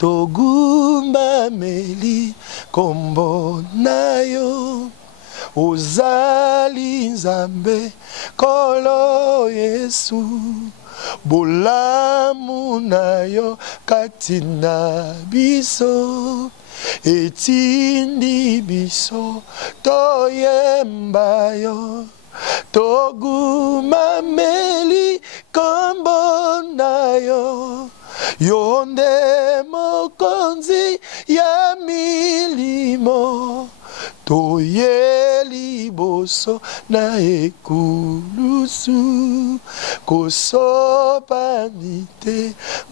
togumba meli kombo na yo ozali nzambe kolo Yesu bolamu na yo kati na biso etindi biso toyemba yo toguma meli kombo na yo yonde mokonzi ya milimo toyeli boso na ekulusu kosopanite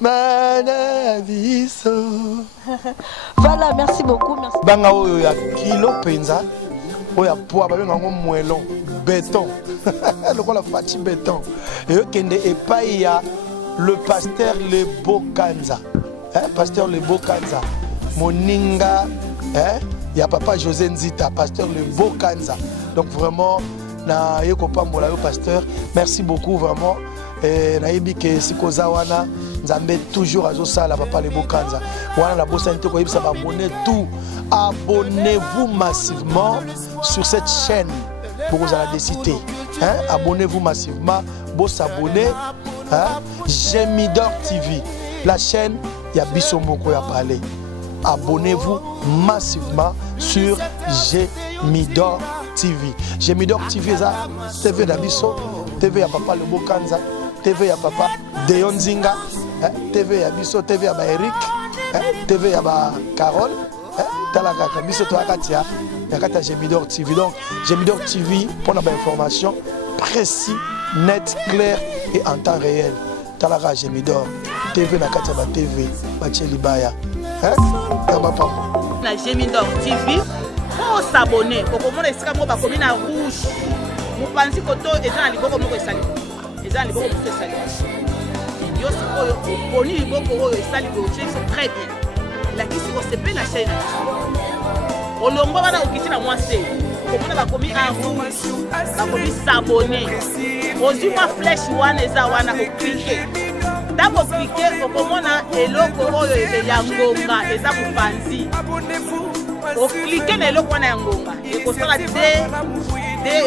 manaviso. Voilà, merci beaucoup. Merci. Banga oyo ya kilo penza oya poa babenga ngo moellon béton lokola fati béton et kende epai ya le pasteur Lebo Kanza, pasteur Lebo Kanza, moninga, il y a papa José Nzita, pasteur Lebo Kanza. Donc vraiment, na yeko pambola yo pasteur, merci beaucoup vraiment. Et na yebi ke sikoza wana nzambe toujours azo sala papa Lebo Kanza. Wana la bossa nte ko yebisa ba abonner tout. Abonnez-vous massivement sur cette chaîne pour vous la décider. Abonnez-vous massivement, beau s'abonner. Gemidor TV, la chaîne, il y a Bissomoko à parler. Abonnez-vous massivement sur Gemidor TV. Gemidor TV, c'est TV d'Abisso, TV à papa Lebo Kanza, TV à papa Deon Zinga, TV à Bisso, TV à Eric, TV à Carole, Talaka Bisso Toakatia, Yakata Gemidor TV. Donc, Gemidor TV, pour l'information précis, net, clair et en temps réel. Talara Gemidor TV na Katia TV Bacheli Baya. La Gemidor TV pour s'abonner pour comment est-ce que moi ba komi na rouge. Vous pensez que to est dans liboko moko esali. Et dans liboko moko esali. Yo sikoyo boni liboko oyo esali ko c'est très bien. La kisi ko sepe na chaîne. Olongo bana okiti na mwase. Comment ba komi en rouge. Ba komi s'abonner. Aujourd'hui ma flèche wana eza wana ko cliquer. D'abord cliquer au komona eloko oyo ya ngonga eza mupanzi. O cliquer na eloko wana ya ngonga. E ko sala de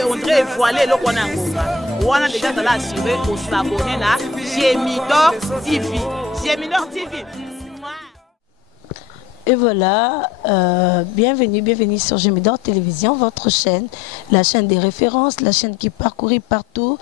on dirait voiler eloko wana ya ngonga. Wana déjà ça l'a assuré au s'abonner na Gemidor TV. Gemidor TV. Et voilà, bienvenue sur Gemidor Télévision, votre chaîne, la chaîne des références, la chaîne qui parcourit partout,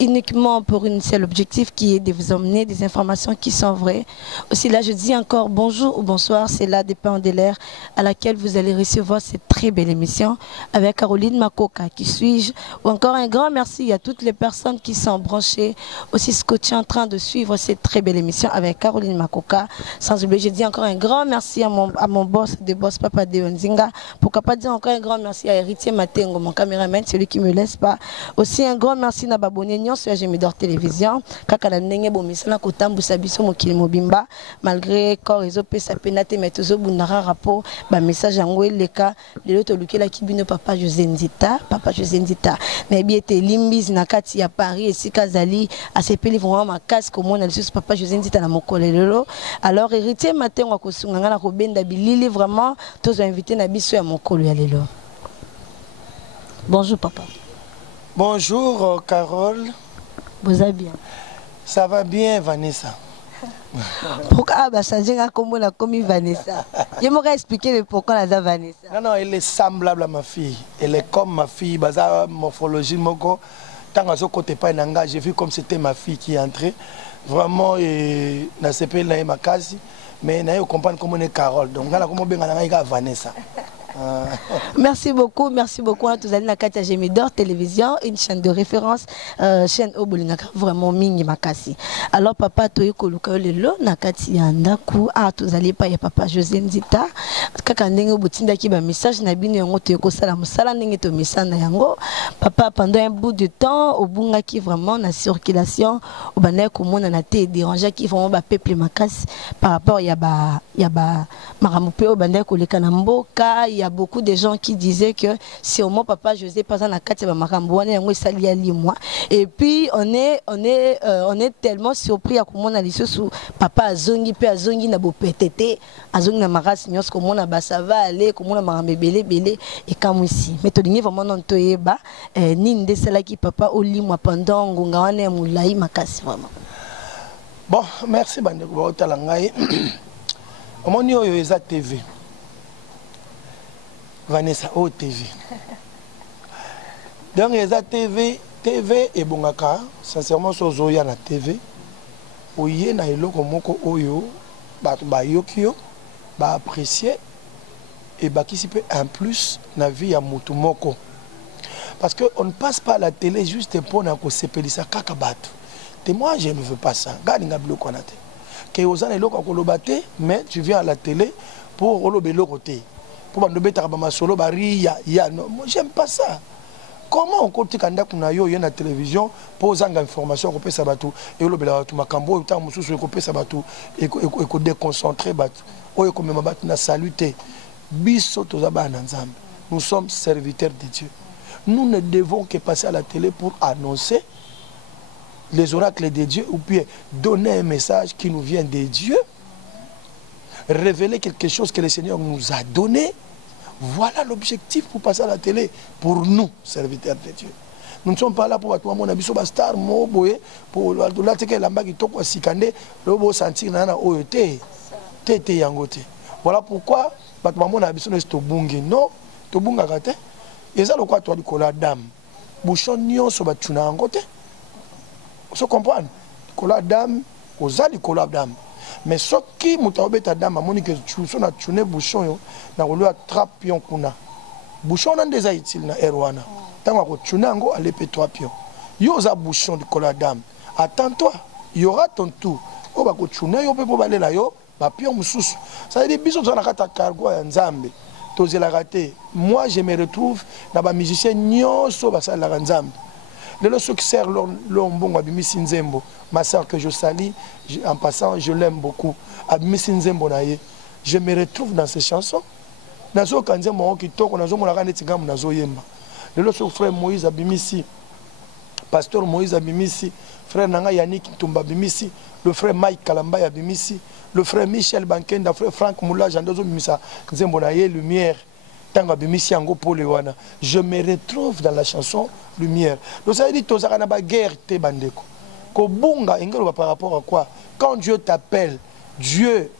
uniquement pour un seul objectif qui est de vous emmener des informations qui sont vraies. Aussi là, je dis encore bonjour ou bonsoir, c'est là dépend de l'ère à laquelle vous allez recevoir cette très belle émission avec Caroline Makoka, qui suis-je, ou encore un grand merci à toutes les personnes qui sont branchées, aussi scotchées en train de suivre cette très belle émission avec Caroline Makoka. Sans oublier, je dis encore un grand merci à mon boss, de boss Papa Deon Zinga, pourquoi pas dire encore un grand merci à Héritier Matengo, mon caméraman, celui qui ne me laisse pas. Aussi un grand merci à Babonné sur Gemidor Télévision, malgré corps et opé penate mais toujours bunara rapport ba message en les cas les autres lukela kibino papa José Nzita mais bien été limbis na kati ya Paris et si Kazali a sepeli vraiment ma casque comme on a le papa José Nzita na mokolelo alors héritier matin wa kosunga na ko benda bilili vraiment tous invités na biso ya mokolo ya lelo. Bonjour papa. Bonjour Carole. Vous allez bien? Ça va bien Vanessa. Pourquoi changer comme la commis Vanessa? Je m'aurais expliqué le pourquoi la Vanessa. Non, elle est semblable à ma fille. Elle est comme ma fille. Baza morphologie moko. Tant que côté pas nanga, j'ai vu comme c'était ma fille qui est entrée. Vraiment, na CP na ma case, mais na yo comprendre comment on est Carole. Donc là comment bien na Vanessa. Merci beaucoup à tous les Nakati Gemidor Télévision, une chaîne de référence, chaîne Obolinaka vraiment mingi makasi. Alors papa toye koluka lelo Nakati yandaku a tous les pa ya papa José Nzita kaka ndenge botinda ki ba message na bino yango toye ko sala musala ndenge to misana yango papa pendant un bout de temps obunga ki vraiment na circulation obana ko mona na te déranger ki vraiment ba peuple makasi par rapport ya ba Maramupeo Bandai Kolekanamboka, il y a beaucoup de gens qui disaient que c'est au moins papa José Pazana Katia Maramboane yango sali ali moi. Et puis on est tellement surpris à comment on a laissé sous papa Azongi pe Azongi na bo PTT, Azongi na maras nyos comment on a basava aller comment on a marambebele belé et comme ici. Mais to dingi vraiment non toyeba ninde cela qui papa oli moi pendant ngonga wane mulai makasi vraiment. Bon, merci Bandeko Baotalangai. Omoni oyo eza TV. Vanessa O TV. Donc eza TV et bongaka sincèrement sozoya na TV. Oye na eloko moko oyo bato ba yokio ba apprécier et ba kisi pe un plus na vie ya mutu moko. Parce que on ne passe pas à la télé juste pour na ko sepelisa kaka bato. Et moi, je ne veux pas ça. Mais tu viens à la télé pour le côté. Pour me solo non, moi j'aime pas ça. Comment on compte quand on a eu la télévision pour aux informations qu'on peut sabatou et le bela tout macambo tant mususu qu'on peut sabatou et qu'on déconcentrer batou. Oyo comme ma batou na saluté. Biso tozaba na nzambe. Nous sommes serviteurs de Dieu. Nous ne devons que passer à la télé pour annoncer les oracles de Dieu ou bien donner un message qui nous vient de Dieu, révéler quelque chose que le Seigneur nous a donné. Voilà l'objectif pour passer à la télé, pour nous, serviteurs de Dieu. Nous ne sommes pas là pour tout le monde, pour star, pour la teke lamba qui toko sikande, le beau sentir nana oyote, tete yangote. Voilà pourquoi tout le monde a besoin de tobungi. Non, tobunga kate. Et ça le quoi toi du kola dame. Bouchon nyon so batuna angote. Vous comprenez? Kola dame, ozali kola dame. Mais ce qui mutaobe ta dame, amoni que tu na tune bouchon yo, na rolo attrape pion kuna. Bouchon nan déjà utile na erwana. Tango ko tune ngo ale pe 3 pion. Yo za bouchon de kola dame. Attends-toi, il y aura ton tour. O ba ko tune yo pe po balela yo, ba pion mususu. Ça veut dire biso za na kata cargo ya nzambe. Tozela raté. Moi je me retrouve na ba musicien nyonso ba sala la nzambe. Le succès l'ombongo Abimisi Nzembo, ma soeur que je salue, en passant je l'aime beaucoup. Abimisi Nzembo naye, je me retrouve dans ces chansons. Nazo kanzembo ki toko nazo mona kana tingamu nazo yemba. Le frère Moïse Abimisi, pasteur Moïse Abimisi, frère Nanga Yannick Tumba Abimisi, le frère Mike Kalamba Abimisi, le frère Michel Bankenda, frère Franck Moula Jandozo Bimisa Nzembo naye lumière. Je me retrouve dans la chanson Lumière. Donc ça veut dire que tu as une guerre bandeko. Par rapport à quoi? Quand Dieu t'appelle, Dieu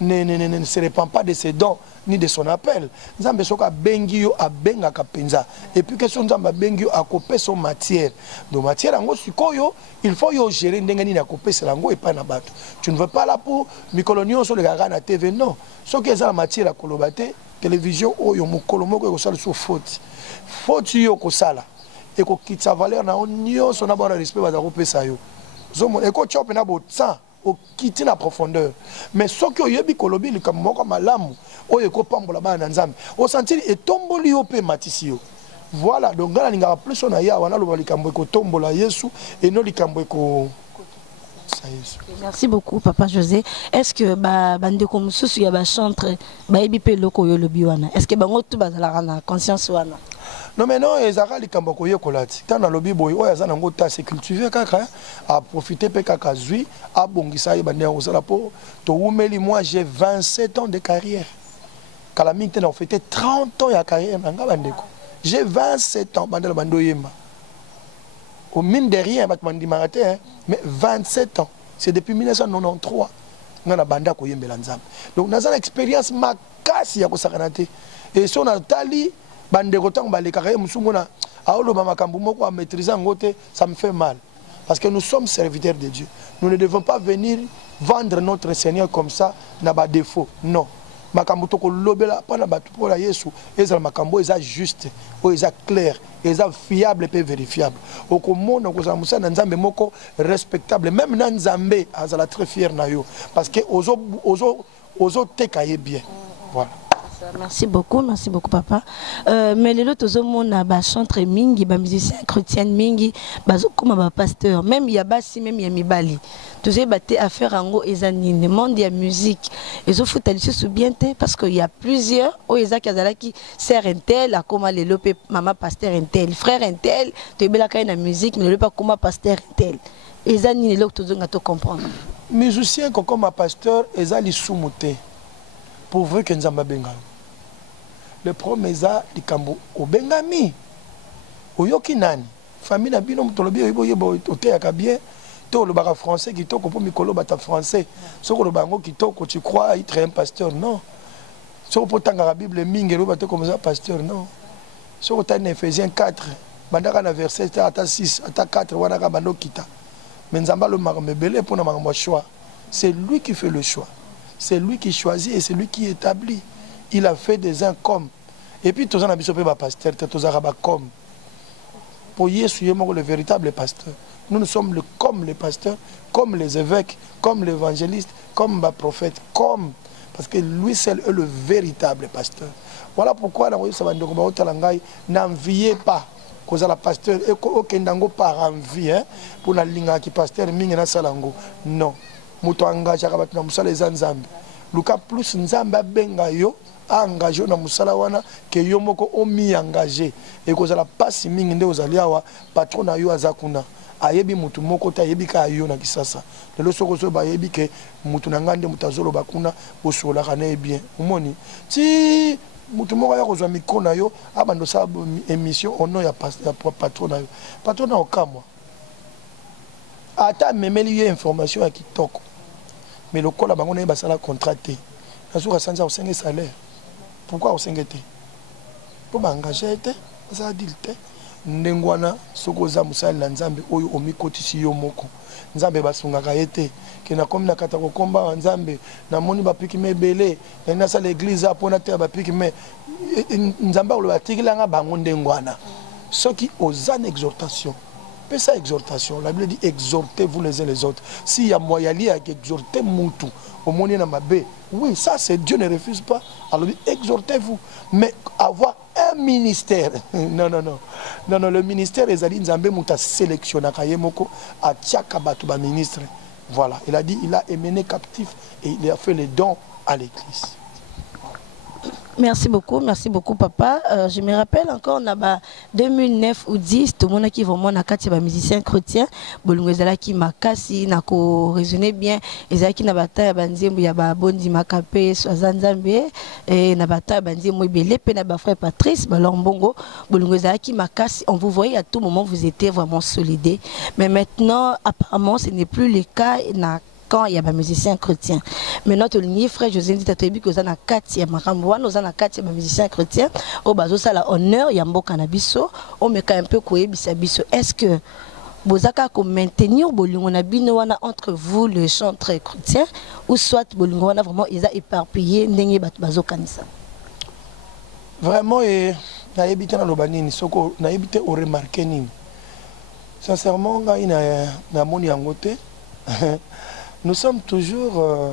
ne se répand pas de ses dons ni de son appel. Nzambe soka bengi yo abenga kapenza. Et puis question nzamba bengi yo akope son matière. Donc matière ango sikoyo, il faut yo gérer ndengani na kope selango et pas na bato. Tu ne veux pas là pour mikolonio sur le gaga na TV non. Ce qui est la matière à kolobate télévision oyo mukolo moko ko sala so faute. Faute yo ko sala. Et ko kitsa valeur na onyo so na ba respect ba ko pesa yo. Zomo e ko chope na bo tsa au quitter la profondeur. Mais ce que yebi kolobi li comme moko malamu oyo ko pambola ba na nzambe. O sentir et tomboli yo pe matisio. Voilà donc ngala ninga plus on a ya wana lo likambo ko tombola Yesu et no likambo ko Merci beaucoup Papa José. Est-ce que bandeko mususu ya ba chantre ba ebipe loko yo lobi wana? Est-ce que bango tout bazala na conscience wana? Non mais non, ezaka likambo ko yekolati. Tana lobi boy oyo azana ngo ta se cultiver kaka a profiter pe kaka zui a bongisa ye bande osala po to umeli moi j'ai 27 ans de carrière. Kalami tena fêté 30 ans ya carrière nga bandeko. J'ai 27 ans bandelo bando yema. Au mine de rien, mais 27 ans. C'est depuis 1993. Nous avons banda ko yembela nzambe. Donc nous avons une expérience makasi ya ko sakanate. Et si on a tali bande ko tang baleka kaya musungona aolo ba makambu moko a maîtriser ngote, ça me fait mal parce que nous sommes serviteurs de Dieu. Nous ne devons pas venir vendre notre Seigneur comme ça na ba défaut. Non. Makambu toko lobela pana batu pola Yesu ezala makambo eza juste, o eza clair, eza fiable et vérifiable. Okomona kozala musana nzambe moko respectable, même na nzambe azala très fier na yo parce que ozo teka ye bien. Voilà. Merci beaucoup papa. Mais les autres hommes na chantre mingi, ba musicien chrétien mingi, bazo comme ba pasteur, même ya basi même ya mibali. Tous les baté à faire en gros ezanine, monde ya musique. Ils ont foutu les sous bien parce qu'il y a plusieurs o ezaki azalaki sœur intel, a comme les lopé maman pasteur intel, frère intel, tu bela kay na musique mais le pas comme pasteur intel. Ezanine l'autre tous nga to comprendre. Musicien comme ma pasteur ezali soumuté. Pour vrai que nous avons benga. Le problème est que kambo au bengami. Oyoki nani. Famille na bino mutolobi yebo oteyaka bien. To le bara français qui toko pour mikolo bata français. Soko le bango qui toko tu crois être un pasteur non. Soko potanga la Bible mingi lo bato comme ça pasteur non. Soko ta Ephésiens 4 bandaka na verset ata 6 ata 4 wana ka bando kita. Mais nzamba lo makamebele pour na makambo choix. C'est lui qui fait le choix. C'est lui qui choisit et c'est lui qui établit. Il a fait des uns comme. Et puis, tous les gens pasteur, tous les comme. Pour Yesu, le véritable pasteur. Nous sommes comme les pasteurs, comme les évêques, comme l'évangéliste, comme les prophètes, comme. Parce que lui seul est le véritable pasteur. Voilà pourquoi n'enviez pas. Cause la pasteur, et aucun dango par envie, pour la ligne qui pasteur, mingena salango. Non. Muto engagé à na musala les nzambe luka plus nzambe benga yo engagé na musala wana que yo moko omi engagé et cause la passe mingi nde ozali awa patron na yo azakuna ayebi mutu moko ta yebi ka yo na kisasa lelo soko so ba yebi ke mutu na ngande mutazolo bakuna bosola kana bien umoni ti mutu moko ya kozwa micro na yo abando sa émission ono ya patron na yo patron na okamwa ata memeli yo information ya kitoko. Mais le col a bangoné basala contracté. La source sans au 5 salaire. Pourquoi au 5 été? Pour m'engager ça dit ndengwana sokoza musala na nzambe oyo omikoti si yo moko. Nzambe basungaka été que na comme na kata ko komba nzambe na moni ba piki mebele na sa l'église apona te ba piki me nzamba lo batikilanga bango ndengwana. Ce qui aux en exhortation. Mais ça, exhortation. La Bible dit exhortez-vous les uns les autres. S'il y a moyen d'exhorter Moutou, au monde de Mabé, oui, ça c'est Dieu ne refuse pas. Alors exhortez-vous. Mais avoir un ministère, non, le ministère est allé Nzambe Mouta sélectionné à Tchakabatuba ministre. Voilà, il a dit, il a émené captif et il a fait les dons à l'église. Merci beaucoup papa. Je me rappelle encore on a 2009 ou 10 tout le monde qui vraiment na kati ba musicien chrétien bolungezala ki makasi na ko raisonner bien ezaki na bata ba nzembo ya ba bondi makape swazanzambe et na bata ba nzembo belé pe na ba frère Patrice ba lombongo bolungezala ki makasi on vous voyait à tout moment vous étiez vraiment solide mais maintenant apparemment ce n'est plus le cas na quand il y a des musiciens chrétiens. Mais notre ligne, frère José dit à toi que vous avez 4 musiciens chrétiens, au bazo ça la honneur, il y a un beau cannabiso, on met un peu quoi bisabiso. Est-ce que vous avez maintenir bolingona entre vous le chantre chrétien ou soit bolingona vraiment ils a éparpillé n'engue bazo kanisa? Vraiment na habité na lobanini soko na habité au remarquer nini. Sincèrement na moni angote. Nous sommes toujours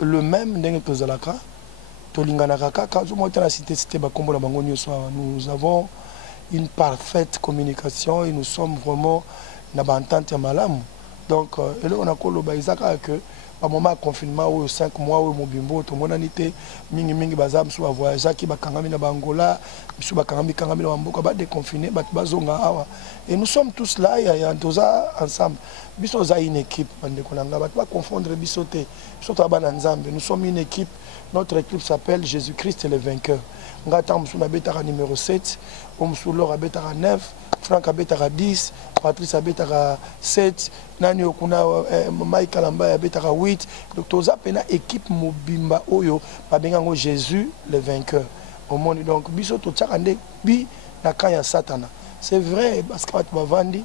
le même que Zalaka. Nous avons une parfaite communication et nous sommes vraiment dans l'entente malam. Donc, on a que à moment confinement ou 5 mois ou mobimbo tout monde anité mingi bazam sou voyager qui ba kangami na Angola sou ba kangami na mboka ba déconfiné ba bazonga awa et nous sommes tous là et entoza ensemble biso za une équipe bande kolanga ba pas confondre bisoté surtout ba nzambe nous sommes une équipe. Notre équipe s'appelle Jésus-Christ le vainqueur. Ngata msuna betara numéro 7 omsulora betara 9 Franck abetara 10 Patrice abetara 7 nani okuna Michael Amba abetara 8 donc toza pena équipe mobimba oyo babengango Jésus le vainqueur au monde donc biso to tsakande bi na kaya satana c'est vrai parce que ba vandi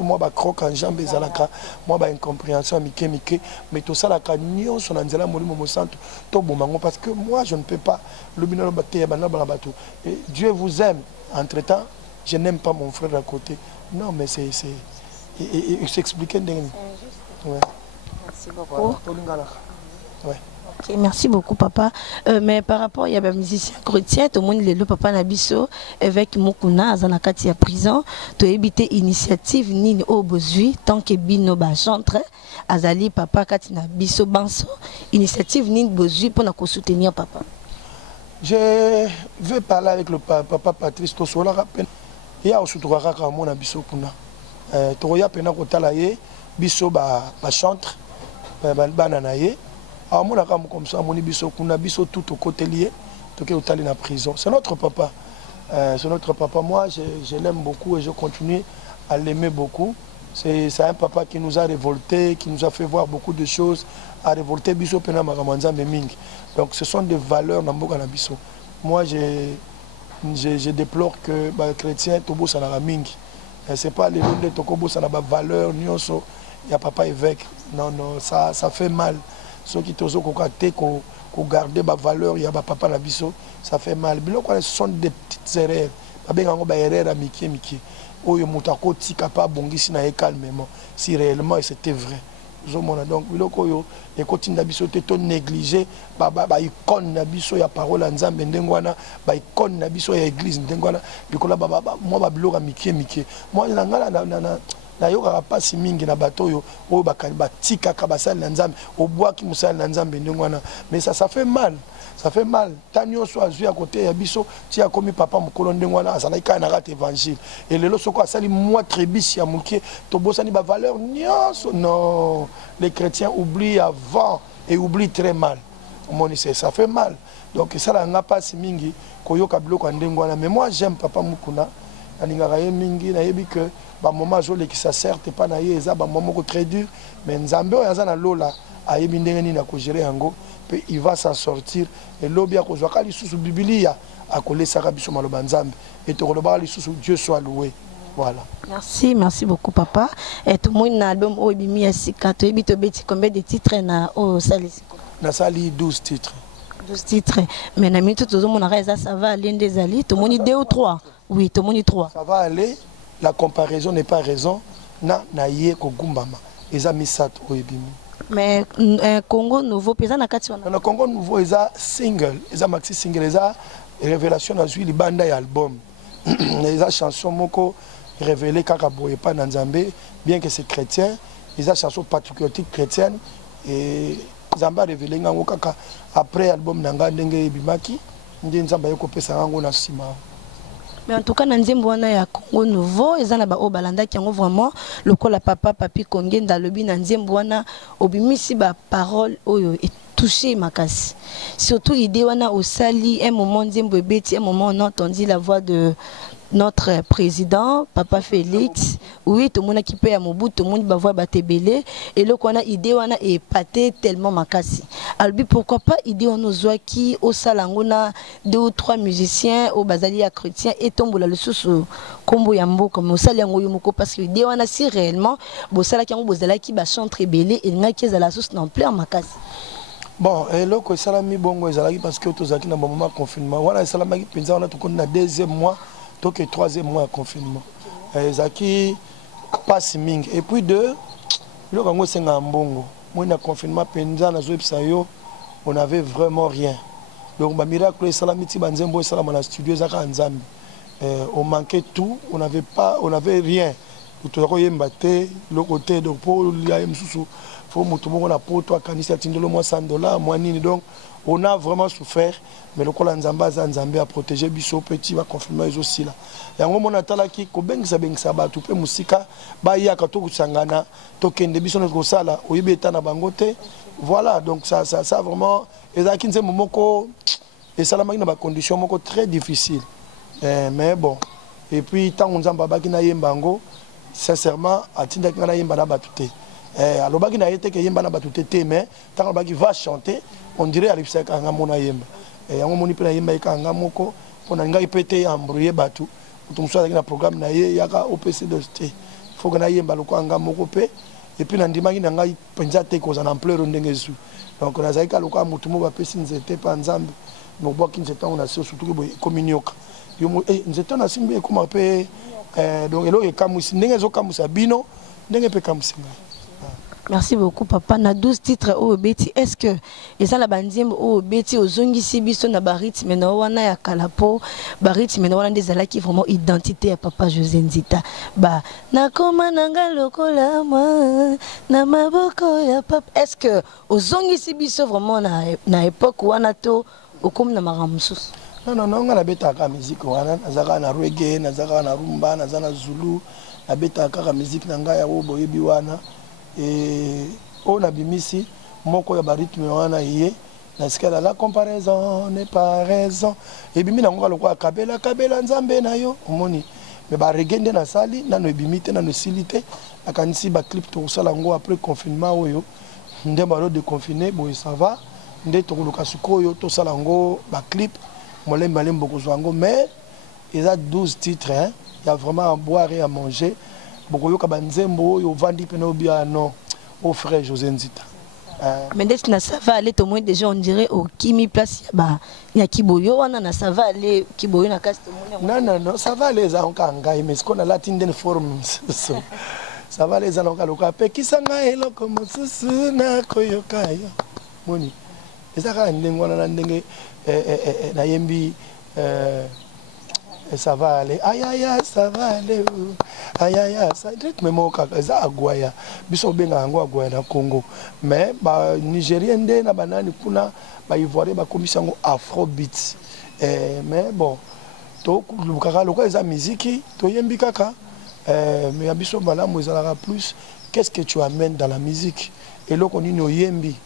moi ba croque en jambe ezalaka moi ba incompréhension mike mais tout ça la canyon son anzela molimo mo santo to bomango parce que moi je ne peux pas le binalo baté bana bato et Dieu vous aime entre-temps je n'aime pas mon frère à côté non mais c'est et s'expliquer c'est injuste. Ouais. Merci beaucoup. Ouais. Ok, merci beaucoup papa. Mais par rapport il y a des musiciens chrétiens, tout le monde le papa Nabiso avec Mukuna Zanakati à prison, tu éviter initiative ni au besoin tant que bino ba chantre azali papa Katina Biso Banso initiative ni besoin pour nous soutenir papa. Je vais parler avec le papa Patrice Tosola rappel. Il y a aussi trois cas mon Biso Kuna. Toya pena kotala ye biso ba chantre ba nanaye. Alors, moi, comme ça, mon biso, on a biso tout au côté lié, tout au côté la prison. C'est notre papa. C'est notre papa. Moi, je l'aime beaucoup et je continue à l'aimer beaucoup. C'est un papa qui nous a révoltés, qui nous a fait voir beaucoup de choses, a révolté biso pena maramanza meming. Donc, ce sont des valeurs dans Mboka na biso. Moi, je déplore que les chrétiens tobo ça na mingi. C'est pas les de tokobo ça na ba valeur nyonso. Il y a papa évêque. Non, non, ça fait mal. Ceux qui ont gardé ma valeur, il y a papa na biso, ça fait mal. Ce sont des petites erreurs. Des erreurs à Mickey. Oyo mutako tika pa bongisi na calmement. Si réellement c'était vrai. Donc, les côtés na biso te négligé, icône na biso ya parole en Nzambe ndengwana, icône na biso ya église ndengwana, bikola moi biloko Mickey. Moi na yoka pasi mingi na bato yo o batika ka basali na Nzambe o bois ki musali na Nzambe ndengwana, mais ça fait mal. Ça fait mal. Tanyo so azui à côté ya biso ti a komi papa mukolo ndengwana azala ka na rate évangile et lelo soko asali moi trébis ya muke to bosani ba valeur nyonso. Non, les chrétiens oublient avant et oublient très mal. Ça fait mal. Donc ça la nga pasi mingi koyoka biloko ndengwana, mais moi j'aime papa Mukuna alingaka ye mingi na yebi que ba moment jole qui ça certes pas na ye eza ba moment très dur, mais Nzambe oyo aza na lola ayebi ndenge nini na ko gérer yango pe il va s'en sortir et lobi ya ko zwaka lisusu biblia akolesaka biso maloba Nzambe et to koloba lisusu Dieu soit loué. Voilà. Merci beaucoup papa. Et tout le monde na album o bimi ya sika to yebi to beti combien de titres na o salisiko? Na sali 12 titres. 12 titres. Mais na minute tout le monde ça va aller des ali, tout le monde 2 ou 3. Oui, tout le monde 3. Ça va aller. La comparaison n'est pas raison. Na ye ko gumbama. Eza misat o ebimi. Mais Congo Nouveau pesa na kati wana. Na Congo Nouveau eza single, eza maxi single, eza révélation na zui libanda ya album. Eza chanson moko révélée kaka boye pa na Nzambe, bien que c'est chrétien, eza chanson patriotique chrétienne et Nzamba révélé ngango kaka après album nanga ndenge ebimaki, ndenge Nzamba yoko pesa ngango na sima. Mais en tout cas, dans le Congo Nouveau, ils ont au balanda qui ont vraiment le col à papa, papi Congé dans le bin dans obimisi ba parole oyo et touché ma casse. Surtout idée wana au sali un moment Nzembo beti un moment on a entendu la voix de notre président papa Félix. Oui, tout le monde qui paye à mon bout, tout le monde va voir batébélé et là qu'on a idée wana est pâté tellement ma casse. Albi pourquoi pas idée on nous voit qui au salangona 2 ou 3 musiciens au bazali à chrétien et tombe là le sous combo yambo comme au salango yomoko parce que idée wana si réellement bo sala qui on bozala qui ba chanter belé et nga qui za la sauce non plein ma casse. Bon, et là que salami bongo ezalaki parce que tozaki na moment confinement wana salami penza on a tout na deuxième mois donc le 3e mois de confinement. Zaki passe ming. Et puis deux, le Congo c'est un bongo. Moi na confinement penza na zoipsayo, on avait vraiment rien. Donc ma miracle salamiti banzembo salama na studio zaka Nzambe. On manquait tout, on avait rien. Tout yembate le côté donc pour la msusu faut mutumo na poto kanisa tindelo mo $100 moi nini donc on a vraiment souffert mais le kola Nzamba za Nzambe a protégé biso petit va confirmer aussi là yango mona talaki ko bengisa batu pe musika ba yaka to kusangana to kende biso ko sala oyebeta na bangote voilà donc ça vraiment ezaki nze momoko et ça la na ba condition moko très difficile mais bon et puis tant Nzamba ba kina yembango sincèrement atinda kana yemba na batute alors baki na yete ke yemba na batute te mais tant baki va chanter on dirait alipsa kanga mona yemba yango moni pe na yemba kanga moko pona ngai pété embrouiller batu tout ça na programme na ye yaka OPC de te faut que na yemba lo kanga moko pe et puis na ndimaki na ngai penza te ko za na ampleur ndenge zu donc na zaika lo kwa mutu mo ba pesi nzete pa Nzambe no boki nzete on a surtout que communioka yo nzete na simbe ko ma pe donc elo e kamusi ndenge zo kamusa bino ndenge pe kamusi. Merci beaucoup papa. Na 12 titres au beti. Est-ce que et ça la bandiembo au beti au zongi sibiso na barit mais na wana ya kalapo barit mais na wana des ala qui vraiment identité à papa José Nzita. Ba na koma nanga lokola moi na maboko ya papa. Est-ce que au zongi sibiso vraiment na époque wana to au comme na maramusus? Non, on a bêta la musique, on a na reggae, na rumba, na zulu, na bêta la musique, na ya obo yebiwana. Et on a bimisi, moko ya rythme wana yé, na skala la comparaison n'est pas raison. Et bimi na ngalo kwa kabela nzambe na yo, omoni. Mais ba reggae na sali, na no bimite na no silité, akanisi ba clip to sala ngo après confinement oyo. Ndé balo de confiné, boy ça va. Ndé to luka sukoyo to sala ngo ba clip. Mais il y a 12 titres, hein. Il y a vraiment à boire et à manger. Beaucoup de gens ont vendu non au frère José Nzita. Mais dès que ça va aller, au moins déjà on dirait au Kimi place, il y a Kiboyo, ça va aller, Kiboyo na casse. Non, ça va aller, ça encore en mais ce qu'on a la tinde forme. Ça va aller, ça encore le cas. Qui s'en a et le comme ça na koyokayo. Moni. Et ça va aller, na yembi ça va aller aïe ça va aller aïe ça rythme moka za agwaya biso benga ngo agwaya na Congo mais ba nigérien nde na banani kuna ba ivoirien ba komisa ngo afrobeat mais bon to lukaka lokwa za musique to yembi kaka mais biso malamu ezalaka plus qu'est-ce que tu amènes dans la musique et loko nini oyembi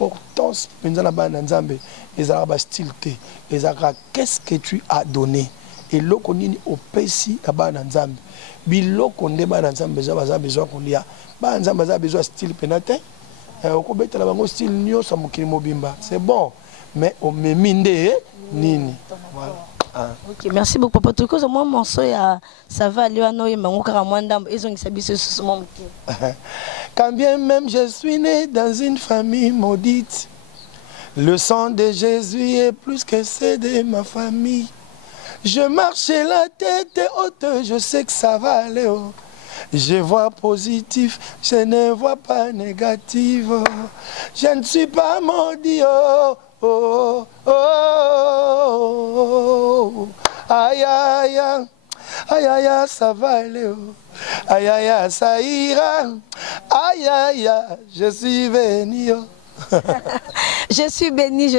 importance pendant bana nzambe ezaka style te ezaka qu'est-ce que tu as donné et loko nini opesi na bana nzambe biloko nde bana nzambe za besoin kolia bana nzambe za besoin style penate okobetela bango style nyosa mokili mobimba c'est bon mais omeminde nini voilà. Ok, merci beaucoup papa. Tout cas, moi mon soya ça va aller à nous et mango karamwanda ils ont sabi ce mon Quand bien même je suis né dans une famille maudite, le sang de Jésus est plus que ceux de ma famille. Je marchais la tête haute, je sais que ça va aller haut. Je vois positif, je ne vois pas négatif. Je ne suis pas maudit. Oh, oh, oh, aïe, aïe, aïe, aïe, ça va aller. Aïe, aïe, ça ira. Aïe, aïe, je suis béni. Je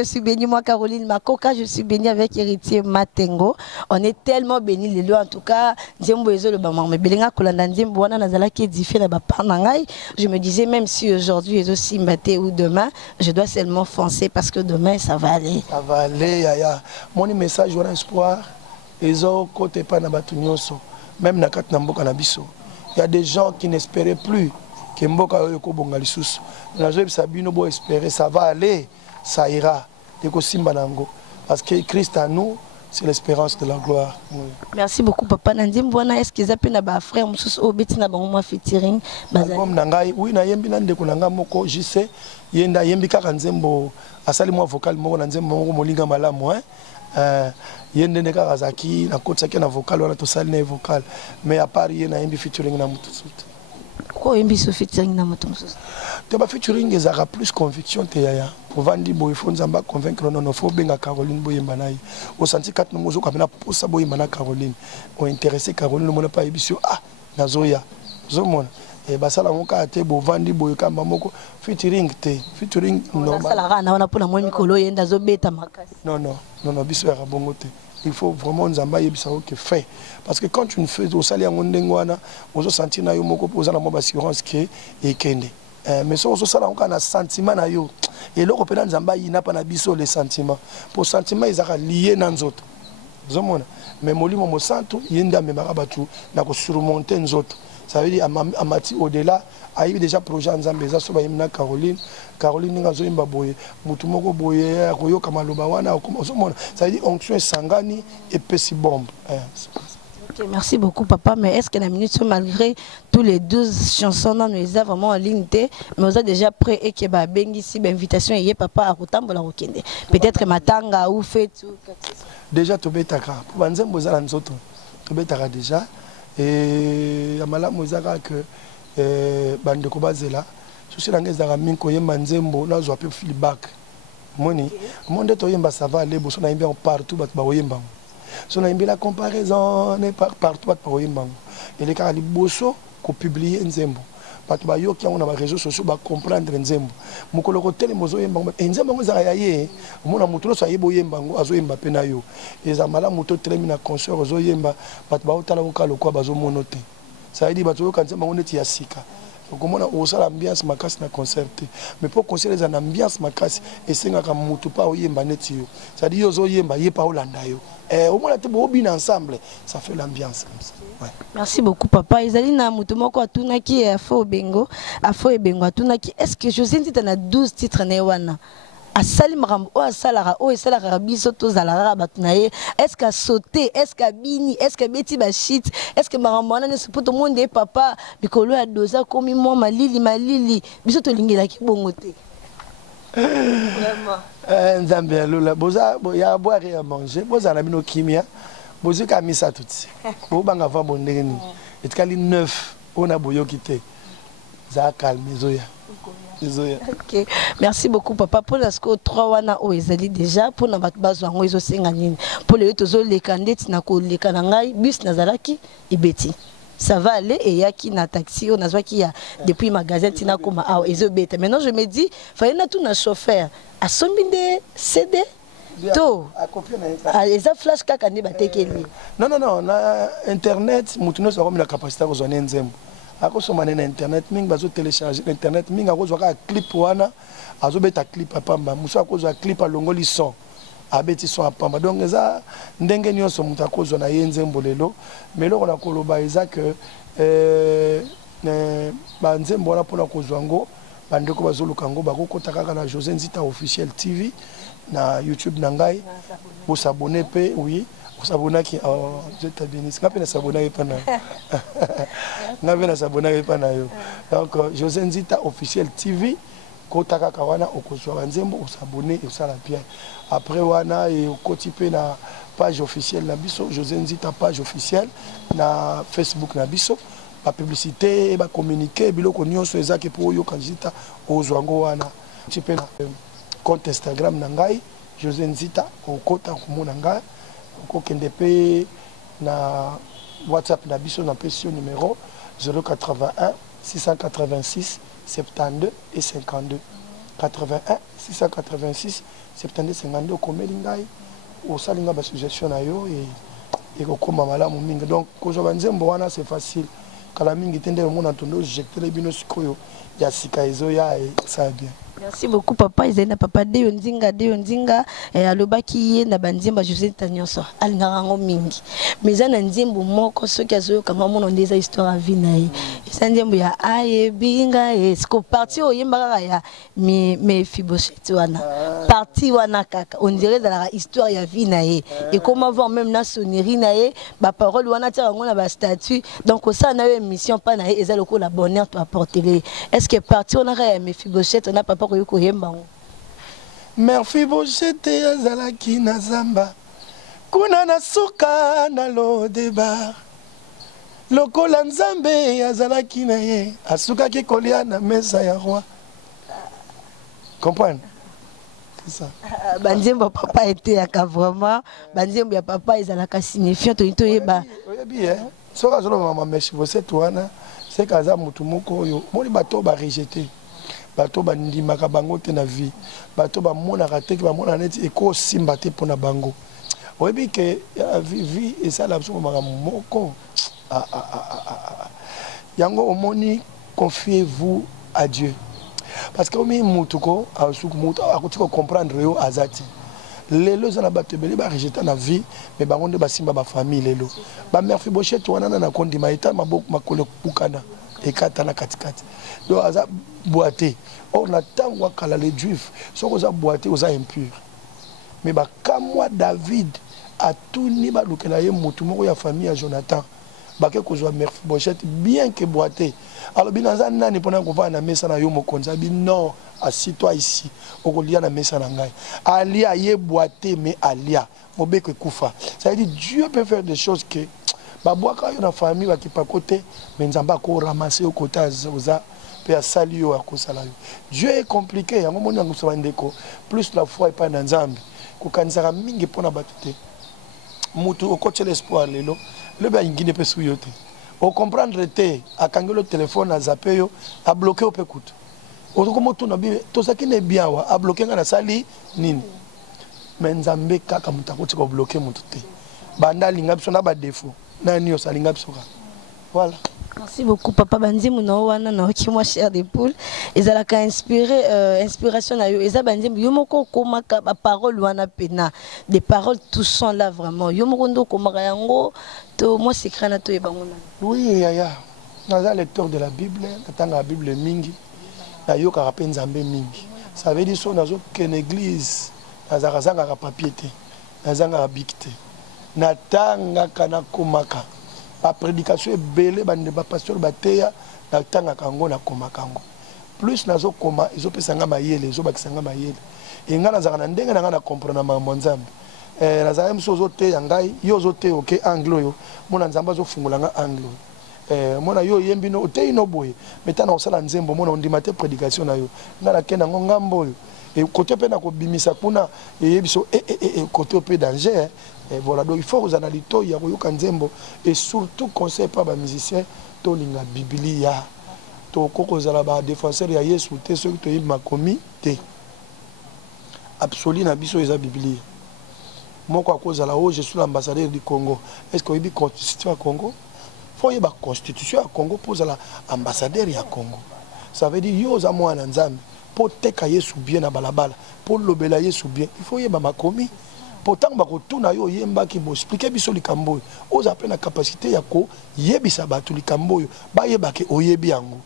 suis bénie, moi Caroline Makoka, je suis bénie avec héritier Matengo. On est tellement bénis les deux en tout cas. Je me disais même si aujourd'hui est aussi maté ou demain, je dois seulement foncer parce que demain ça va aller. Ça va aller, yaya. Mon message on a espoir. Ils ont côté pas na batunyoso, même na kat na mboka na biso. Il y a des gens qui n'espéraient plus que mboka yoko bonga lisusu. Na job sabino bo espérer ça va aller, ça ira. Deko simba nango parce que Christ en nous, c'est l'espérance de la gloire. Oui. Merci beaucoup papa Nandim. Bona est-ce qu'ils appellent na frère mususu obeti na bango ma featuring album nangai oui na yembi na ndeko nanga moko JC yenda yembi kaka nzembo asali mo vocal moko na nzembo moko molinga malamu hein. Yende ne kaka zaki na kotsaki na vocal wala to sali na vocal mais à part yena yembi featuring na mutu suite. Ko yembi so featuring na mutu mususu. Te ba featuring ezaka plus conviction te yaya. Pour vandi boy faut nzamba convaincre non faut benga Caroline boyemba nayi. Au senti kat no mozo kabina posa boyemba na Caroline. O intéressé Caroline mo na pa ebisio ah nazoya. Zomona. Et basala moka te bo vandi boy kamba moko featuring te featuring normal. Basala rana wana pona mo mikolo yenda zo beta makasi. Non biso ya bongo te. Il faut vraiment nzamba yebisa que fait parce que quand tu ne fais au sali yango ndengwana ozo sentir na yo moko poza na mo assurance que ekende. Mais si on se sent encore un sentiment na yo et le reprenant nzamba yina pa na biso les sentiments pour sentiment ils sont liés dans autres zomona mais molimo mo santo yenda me marabatu na ko surmonter nzoto ça veut dire amati au-delà a eu déjà projet nzamba za so ba yimna Caroline ngazo yimba boye mutu moko boye koyo kama loba wana zomona ça veut dire onction sangani et pesi bombe Okay, merci beaucoup papa, mais est-ce que la minute malgré tous les 12 chansons nous les a vraiment en ligne mais on a déjà prêt et que bah bengi si invitation et papa à Rotambola Rokende peut-être matanga ou fait tout déjà to betaka pour banzembo za nzoto to betaka déjà et amala mozaka que bandeko bazela sosi na ngeza mingi koyemba nzembo nazwa pe feedback moni monde toyemba ça va aller boso na yemba partout bat ba oyemba so na yemba la comparaison ne partout bat ba oyemba ele ka liboso ko publier nzembo bat ba yoki on na ba réseaux sociaux ba comprendre nzembo mukolo ko tele mozo yemba nzembo ngeza ya ye mona mutulo so yebo yemba ngo azo yemba pe na yo ezamala muto tremi na concert zo yemba bat ba otala ko kalo ko bazo monote ça veut dire bato yo kanzemba ngone ti ya sika comment on a l'ambiance makasi na concert mais pour concert les ambiance makasi et senga ka mutu pa oyemba netio ça dit yo zo yemba ye pa olanda yo au moins la te bobina ensemble ça fait l'ambiance comme ça. Ouais. Merci beaucoup papa. Ezali na mutu moko atuna ki afo bengo atuna ki est-ce que José Nzita na 12 titres na wana asali makambo o asalara o esalaka biso tozalaka bato na ye est-ce qu'à sauter est-ce qu'à bini est-ce qu'à beti ba shit est-ce que makambo wana neso poto monde papa bikolo ya doza komi mo malili biso tolingelaki bongo te vraiment nzambe lola boza ya boire et à manger boza na bino kimia bozi ka misa tuti bo banga va bondeni etkali 9 ona boyoki te za calme zoya. Ok, merci beaucoup papa. Pour la score 3 wana o ezali déjà pour na bazo ngo ezo senga nini. Pour le tozo le candidate na ko le kanangai bus nazalaki ibeti. Ça va aller et yaki na taxi on azwa ki ya depuis magasin tina koma a ezo beta. Maintenant je me dis fallait na tout na chauffeur a sombinde CD to a eza flash kaka ni batekeli. Non na internet mutuno so comme la capacité ko zone nzembo. Ako somane na internet mingi bazo télécharger internet mingi ako zwa clip wana azo beta clip apamba muso ako zwa clip alongoli son abeti son apamba donc eza ndenge nyonso muta ko zwa na yenzembo lelo mais loko na koloba eza que ba nzembo wana pona ko zwa ngo bandeko bazo lukango bako kota kaka na José Nzita officiel TV na YouTube na ngai pour s'abonner pe oui Sabonaki, je te bénis. Je s'abonner pas donc José Nzita officiel TV kotaka kawana okozwa nzembo s'abonner et ça la bien après wana et kotipe na page officielle na biso José Nzita page officielle na Facebook na biso ba publicité ba communiquer biloko nyonso ezaki pour yo kanjita ozwango wana tipe na compte Instagram na ngai José Nzita okota komona ngai kokende na WhatsApp na biso na pesio numéro 081 686 72 et 52 81 686 72 52 komeli ngai osalinga ba suggestion na yo et kokoma malamu mingi donc kozwa nzembo wana c'est facile kala mingi tende mona tondo jecter bino sikoyo ya sika ezo ya ça bien. Merci beaucoup papa Izena papa Deyo Nzinga alobaki ye na banzemba José Tanyonso alingaka ngo mingi mais ana nzembo moko soki azoyo kanga mona ndeza histoire vie na ye esa nzembo ya aye binga esko parti oyembaka ya me Fibosheti wana parti wana kaka on dirait dans la histoire ya vie na ye et comment voir même na sonnerie na ye ba parole wana tia ngo na ba statut donc ça na yo émission pa na ye eza loko la bonheur to apporter est-ce que parti on a ya me Fibosheti on a papa Mefibosheti azalaki na zamba kuna na suka na lodeba lokola nzambe azalaki na ye asukaki kolia na mesa ya roi. Comprendre? C'est ça. Banzembo papa était à vraiment banzembo ya papa ezalaka signifiant to yeba. Oyebi soka zolo mama Mefibosheti wana c'est kaza mutu moko yo moli bato ba rejeter bato bandimaka bango te na vie bato bamonaka te bamona neti eko simba te mpona bango oyebi ke vie esala biso makambo moko yango omoni confiez-vous à Dieu parce que omi mutu ko asuku mutu akoti ko comprendre yo azati lelo eza na bato ebele barejeta na vie mais bango nde basimba bafamille lelo baMefibosheti wana na kondima eta maboko makolo bukana ekata na katikati donc aza boité or na tango akala les juifs soko za boité oza impur mais bakamwa David atuni balukela ye mutu moko ya famille ya Jonathan bake kozwa Mefibosheti bien que boité alors binaza nani pona kova na mesa na yo mokonza bi non assis-toi ici okolia na mesa na ngai alia ye boité mais alia mobeko kufa ça veut dire Dieu peut faire des choses que babwaka yo na famille bakipa côté mais nzamba ko ramasser au côté oza pe asali yo akosala yo. Dieu est compliqué yango moni yango so ndeko plus la foi pas na nzambe ko kanzaka mingi pona batute mutu okoche l'espoir lelo le ba ingine pe su yote o comprendre te akangelo téléphone a zappé yo a bloqué au pekutu o ko moto na bi to sakine biawa a bloqué ngana sali nini mais nzambe kaka mutakoti ko bloquer mutu te banda linga biso na ba défaut nani osalinga biso ka voilà. Merci beaucoup papa bandimu na wana na ki moi cher des poules ezalaka inspiration na yo eza bandimu yo moko komaka ba parole wana pena des paroles touchant là vraiment yo moko ndo komaka yango to moi secret na to e bango na. Oui yaya naza lecteur de la Bible natanga la Bible mingi na yo ka rapé nzambe mingi ça veut dire so nazo ken église nazaka zanga ka papier te nazanga ka bic te natanga kana komaka ba prédication belé bande ba pasteur bateya na tanga kango na koma kango plus nazo koma izo pesanga mayele izo bakisanga mayele enga nazaka na ndenge na ngana comprendre ma nzambe nazaka msozo te yangai yo zo te OK anglo yo mona nzamba zo fungulanga anglo mona yo yembino te ino boye metana osala nzembo mona ondima te prédication na yo ngana kena ngambo yo et côté pe na ko bimisa kuna yebiso côté pe danger. Et voilà, donc il faut aux analyses, il y a Nzembo et surtout conseil pas les musiciens, to linga Biblia, to koko zalaba défenseur ya Yesu te ceux qui ont makomi te. Absolument biso eza Biblia. Moi quoi cause là haut je suis l'ambassadeur du Congo. Est-ce que il constitution à Congo? Faut y ba constitution à Congo pour la ambassadeur ya Congo. Ça veut dire yo za moi na Nzambe pour teka Yesu bien na balabala, pour lobela Yesu bien. Il faut y ba makomi. Pourtant bakotuna yo yemba ki bo expliquer biso likambo oz appelle la capacité ya ko yebisa batu likambo ba yebake oyebi yango.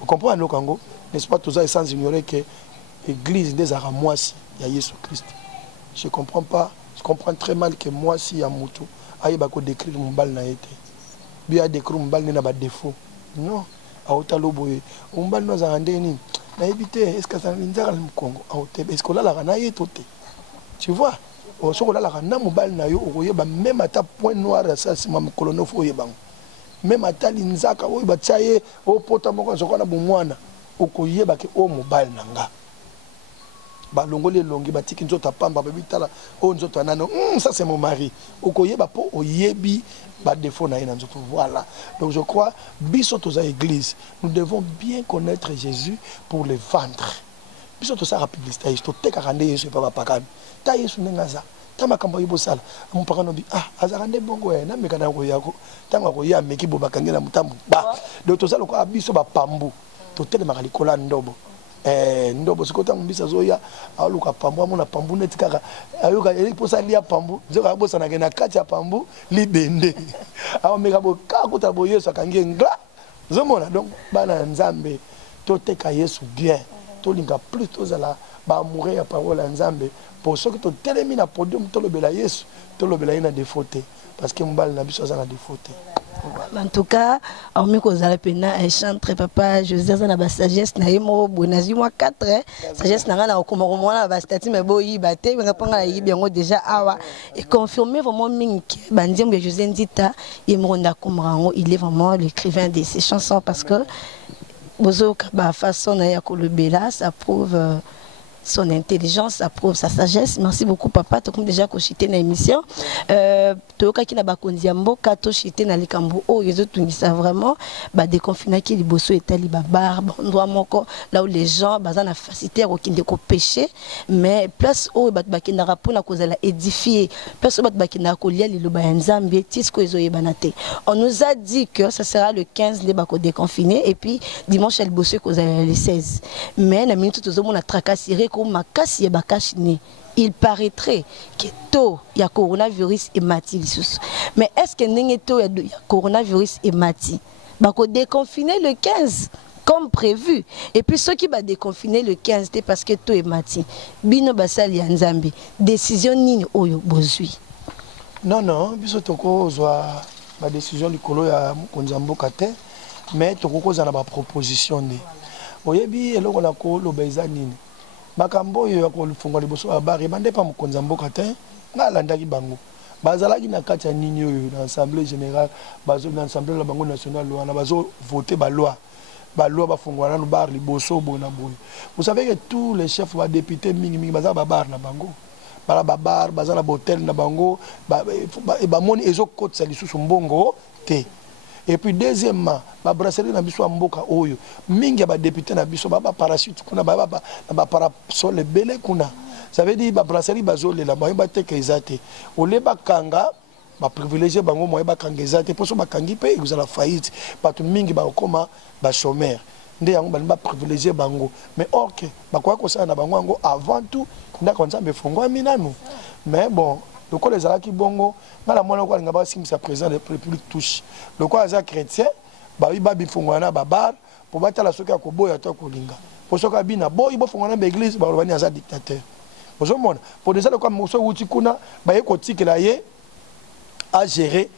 Vous comprenez le Congo n'est-ce pas tout ça sans ignorer que l'église des aramoisi ya Jésus Christ. Je comprends pas, je comprends très mal que moi si ya mutu ayeba ko décrire mbal na été. Bien décrire mbal na ba défaut. Non, a otaloboye mbal no za ndeni na ebité est-ce que ça nzara le Congo a ote est-ce que là la na yetote. Tu vois? O soko la na mobile na yo okoyeba même ata point noir ça c'est ma colonel fo yeba même ata linzaka o ba tsaye o pota moko soko na bomwana okoyeba ke o mobile nanga ba longole longi batiki nzota pamba babitala o nzota nano ça c'est mon mari okoyeba po oyebi ba défaut na ina nzoto. Voilà, donc je crois biso toza église nous devons bien connaître Jésus pour le vendre biso to ça publicité to teka rande Yesu pa pakami ta Yesu nengaza ta makambo yibosala mpaka no bi azarande bongo na mekana ko yako tanga ko ya meki bo bakangela mutambu ba donc to ça ko abiso ba pambu to telema kalikola ndobo ndobo sikota mbisa zoya aluka pambu amona pambu net kaka ayoka eliposa lia pambu nzoka bosa na kena kati ya pambu libende awa meka bo kakuta bo Yesu akangie ngla zomona. Donc bana nzambe to teka Yesu bien to linga plus to zala ba mourir ya parole à Nzambe pour ceux qui te télémine à podium to lobela Yesu to lobela ina défauté parce que mbal na biso za na défauté. En tout cas, on me cause la peine un chantre papa José na ba sagesse na yemo bonazi moi 4 sagesse na na ko mo na ba stati me boyi baté me panga yi bien déjà awa et confirmer vraiment minki bandiembe José Ndita yemronda komrango il est vraiment l'écrivain de ces chansons parce que bozo ba façon na ya ko lobela ça prouve son intelligence, ça prouve sa sagesse. Merci beaucoup papa, tu as déjà cochité dans l'émission. Tu as qui na bakondiambo, kato chité na likambo. Oh, ils ont tout ça vraiment. Bah déconfiné qui les bosso étaient li barbe, endroit moko là où les gens bazan na facilité au kinde ko péché, mais place où bat bakina rapo na cause la édifier. Place où bat bakina ko lia li lo ba nzambe tisko ezo yebanate. On nous a dit que ça sera le 15 les bako déconfiné et puis dimanche elle bosse cause le 16. Mais na minute tout on a tracassé il paraîtrait que tôt il y a coronavirus et mati. Mais est-ce que il y a coronavirus et mati? Bako déconfiner le 15 comme prévu. Et puis ceux qui va déconfiner le 15 c'est parce que tout est mati. Bino basali ya Nzambe. Décision nini oyo bozui? Non, biso toko zwa ma décision likolo ya Konzambo kate mais toko za na ba proposition ne. Oyebi eloko na ko lobeza nini? Makambo yo ko funga liboso abari bande pa mukonza mboka te na landaki bango bazalaki na kati ya nini oyo na assemblée générale bazo na assemblée la bango nationale wana bazo voter ba loi bafungwana no bar liboso bona boy. Vous savez que tous les chefs ba députés mingi baza ba bar na bango bala ba bar baza na hotel na bango ba moni ezo kotsa lisusu mbongo te. Et puis deuxièmement ba brasserie na biso mboka oyo mingi ba député na biso ba parachute kuna ba parasol belé kuna. Ça veut dire ba brasserie bazole la ba teke ezate ole ba kanga ba privilégié bango moye ba kanga ezate poso ba kangi pe vous la faillite bato mingi ba koma ba chômeur ndé yango ba privilégié bango mais or que ba kwa ko ça na bango yango avant tout ndako nzambe fongo minanu mais bon le quoi les alaki bongo na la mona ko nga ba simisa président de la République touche le quoi za chrétien ba ba bifongo na ba bar pour batala soki akoboya to kolinga poso ka bina boy bo fongo na ba église ba bani za dictateur. Pour déjà, comme Moussa Woutikuna, à gérer,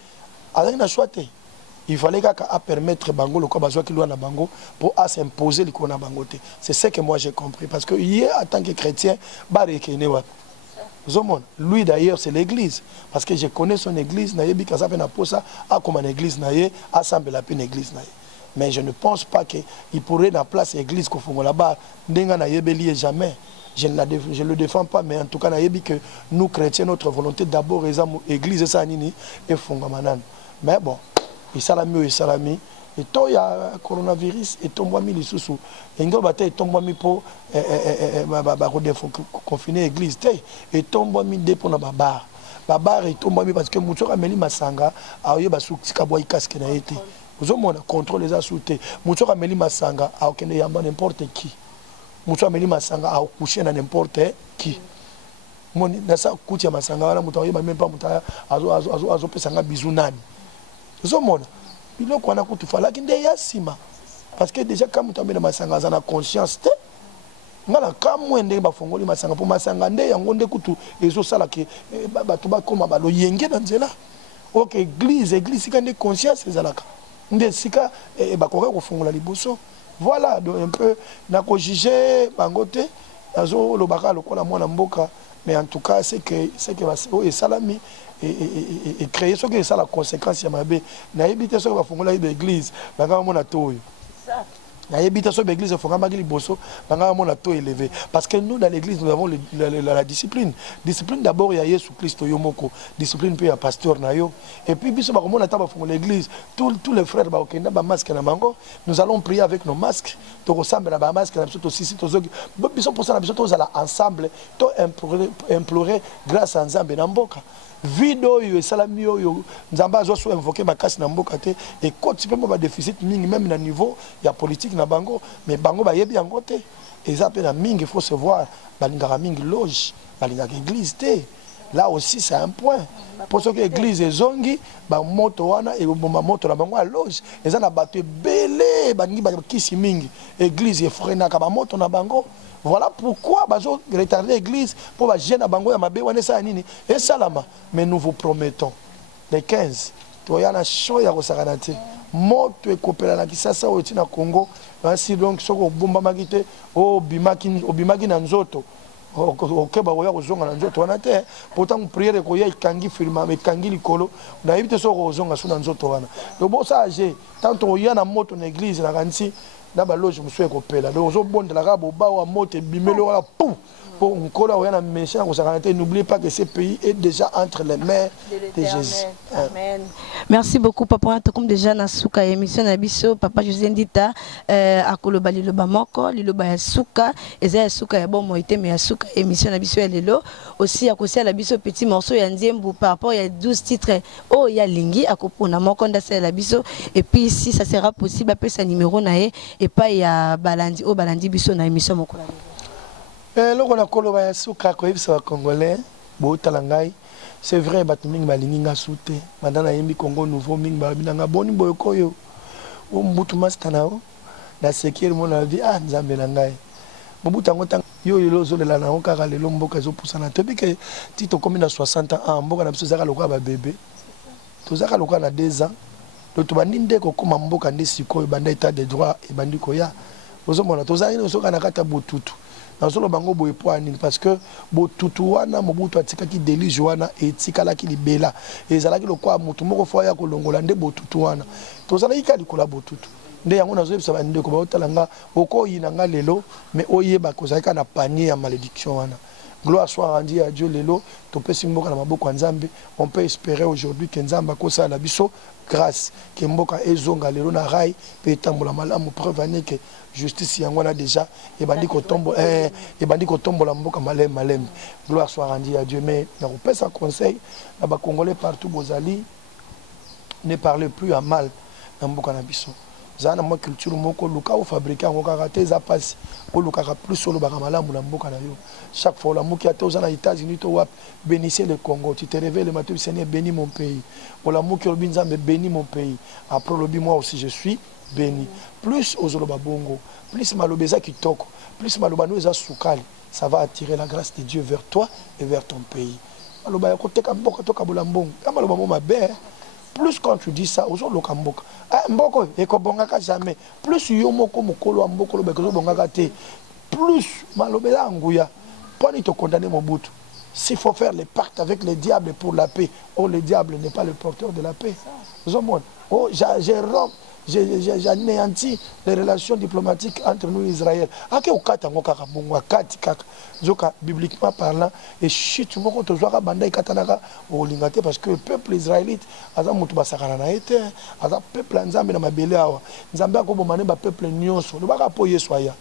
il fallait permettre Bango, le Kobazo qui loin à Bango, pour s'imposer le Kona Bangote. C'est ce que moi j'ai compris. Parce que hier, en tant que chrétien, lui d'ailleurs, c'est l'église. Parce que je connais son église, comme une église, mais je ne pense pas qu'il pourrait en place l'église qu'on fait là-bas. Jamais. Je ne le défends pas, mais en tout cas, que nous, chrétiens, notre volonté d'abord, l'église et ça, et fondamental. Mais bon, et salami, et toi, il y a coronavirus, et ton bois mis sous. Et il y a ton bois mis pour confiner l'église. Et ton bois mis pour la babar. Babar et ton bois mis parce que Moussou Ameli Masanga a eu basou Tikaboy casque n'a été. Vous avez contrôle les assoutés. Moussou Ameli Masanga a aucun n'importe qui. Moussa Ameli Masanga a couché na n'importe qui. Mon nasa couche Masanga wana mutaye même pas mutaya azo pesanga bizunani. Zo mona. Bilo kwa na kutu fala kinde yasima. Parce que déjà quand mutambe na Masanga za na conscience te. Ngala kamwe ndenge bafongoli Masanga pour Masanga nde yango nde kutu ezo sala ke bato ba koma balo yenge na nzela. OK église sikande conscience ezalaka. Nde sika bakore ko fongola liboso. Voilà, donc un peu, nako jugé bangote, nazo lobaka lokola mwana mboka, mais en tout cas c'est que et salami et créer ce que ça la conséquence ya mabe, na yebite so ba fongola l'église, banga mona toyo. Ça. Na yebite so l'église fonga magi liboso, banga mona to élevé parce que nous dans l'église nous avons la discipline. Discipline d'abord ya Yesu Christo yomoko, discipline puis ya pasteur na yo. Et puis biso ba mona taba fongola l'église, tous les frères ba okenda ba masque na mango, nous allons prier avec nos masques. To ressemble na ba masque na biso to sisi to zogi. Biso pour ça na biso to za ensemble, to implorer grâce à Nzambe na mboka. Video yo salami yo nzamba zo so invoquer bakasi na mboka te et quand tu peux pas déficit mingi même na niveau ya politique na bango mais bango ba yebi yango te et ça peut na mingi il faut se voir balingara mingi loge balingaka église te là aussi c'est un point pour ce que église ezongi ba moto wana et bomba moto na bango à loge et ça na bato belé bangi ba kisi mingi église e frena ka ba moto na bango. Voilà pourquoi bazo retarder l'église pour ba jeune bango ya mabe wana ça nini et salama mais nous vous promettons les 15 to yana show ya kosakanate moto ekopela na kisasa oti na Congo ainsi donc soko bomba magite o bimaki na nzoto okeba oya kozonga na nzoto wana te pourtant prière ko ya ikangi firma me kangi likolo na yibite soko kozonga suna nzoto wana donc bon ça age tant oya na moto na église na kanisi na ba loge muso ekopela donc zo bondela ka boba wa moto bimelo wala pou pour nkola oyana méchant kosakanate. N'oubliez pas que ce pays est déjà entre les mains de Jésus. Amen. Merci beaucoup papa comme déjà na suka émission na biso papa José Ndita akoloba liloba moko liloba ya suka eza suka ya bon moité mais ya suka émission na biso lelo aussi akosia la biso petit morceau ya Nzembo par rapport ya 12 titres oh ya lingi akopona moko ndasa la biso et puis si ça sera possible appeler sa numéro nae et pas ya balandi o balandi biso na émission moko la loko na koloba ya suka ko yebisa congolais bo talangai c'est vrai bato mingi balingi nga sute madana yembi Congo nouveau mingi babinanga boni boyo koyo o mbutu master nao na sekiri mona vie ah Nzambe na ngai mbutu ngota yo lozo lela na okaka lelo mboka zo pusana tobi ke tito komi na 60 ans mboka na biso zaka lokwa ba bébé to zaka lokwa na 2 ans to to bandinde ko koma mboka ndi sikoyo banda état de droit e bandi ko ya ozo mona to zaka ni soka na kata botutu nazolo bango boye po anini parce que botutu wana mobutu atikaki délige wana etikalaki libela ezalaki lokwa mutu moko fo ya kolongola nde botutu wana tozalaki ka likola botutu nde yango nazoyebisa bandeko baotala nga okoyina nga lelo mais oyeba kozalaki na panier ya malédiction wana. Gloire soit rendue à Dieu lelo topesi mboka na maboko ya Nzambe. On peut espérer aujourd'hui que Nzambe akosala biso grâce que mboka ezonga lelo na rai pe etambola malamu preuve ane que justice yango na déjà ebandi kotombola mboka malem. Gloire soit rendue à Dieu. Mais na kopesa conseil na ba Congolais partout bozali ne parlez plus à mal na mboka na biso. Zana mo culture moko luka o fabriquer ngo karaté za passe o luka ka plus solo ba malamu na mboka na yo. Chaque fois la moki ate aux États-Unis to wap bénissez le Congo, tu te réveilles le matin, Seigneur bénis mon pays. Pour la moki au binza me bénis mon pays. Après le moi aussi je suis béni. Plus aux Oloba Bongo, plus malobeza qui toko, plus malobano eza soukali, ça va attirer la grâce de Dieu vers toi et vers ton pays. Maloba ya kote ka mboka to ka bolambongo. Maloba mo mabe. Plus quand tu dis ça, aux autres mboka. Mboko ekobongaka jamais. Plus yo moko mokolo mboko lo bekozo bongaka te. Plus malobeza nguya. Pourquoi te condamner Mobutu? S'il faut faire les pactes avec les diables pour la paix, oh le diable n'est pas le porteur de la paix. Oh j'anéantis les relations diplomatiques entre nous et Israël. Bibliquement parlant, et chut, parce que le peuple israélite, le peuple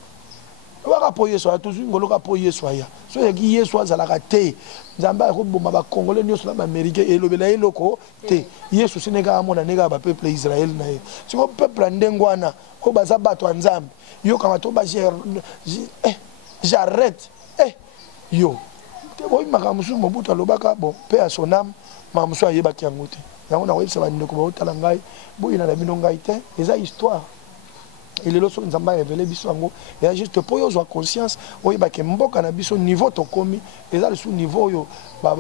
wakapoye soya toujours ngolo kapoye soya so yaki yeso azala raté nzamba ko bomba ba congolais nyoso na ba américain elobela eloko te yesu sineka amona neka ba peuple Israël na ye siko peuple ndengwana ko baza bato nzambe yo kama to ba j'arrête yo te boy makamusu Mobutu alobaka bon paix à son âme mamusu ayeba kiangote yango na websa ba ndeko ba otala ngai boyi na bino ngai te eza histoire. Et les autres nous ont révélé biso ngo et juste pour yo avoir conscience oyeba ke mboka na biso niveau to komi eza le sous niveau yo ba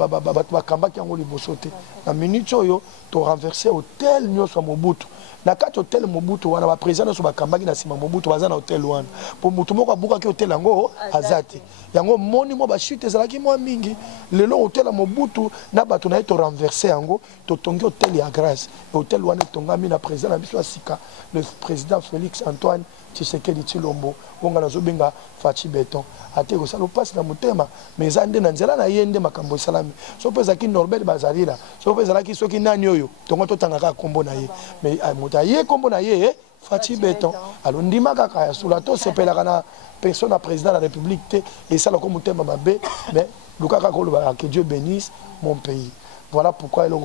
kamba ki ngo liboso te na minute yo to renverser hôtel nyoso Mobutu na kati hôtel Mobutu wana ba président so ba kamba ki na sima Mobutu baza na hôtel wana pour mutu moko abuka ki hôtel ngo azate yango moni mo ba chute ezalaki mo mingi lelo hôtel Mobutu na bato na to renverser ngo to tongi hôtel ya grâce hôtel wana tongami na président na biso asika le président Félix Antoine Tshisekedi Tshilombo onga na zobenga Fachi Beton ate ko salo passe na mutema mais ande na nzela na yende makambo salami so peza ki Norbert Bazalira so peza la ki soki nani oyo tongo to tangaka kombo na ye mais mutaye kombo na ye Fachi Beton alo ndima kaka ya sula to sepela kana personne président de la République te et ça la ko mutema mabe mais lukaka ko ba que Dieu bénisse mon pays. Voilà pourquoi le